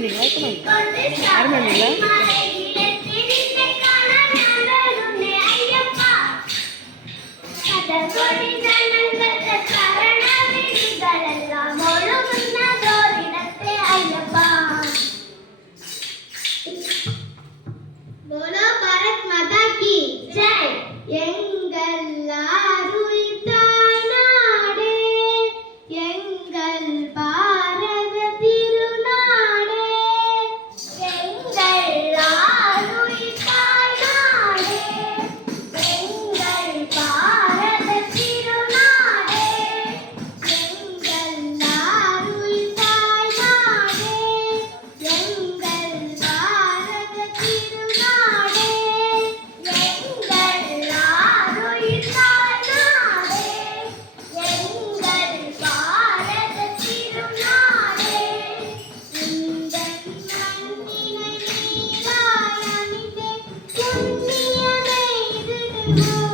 யாருமே வந்தீங்களா இப்போ வந்து Thank you.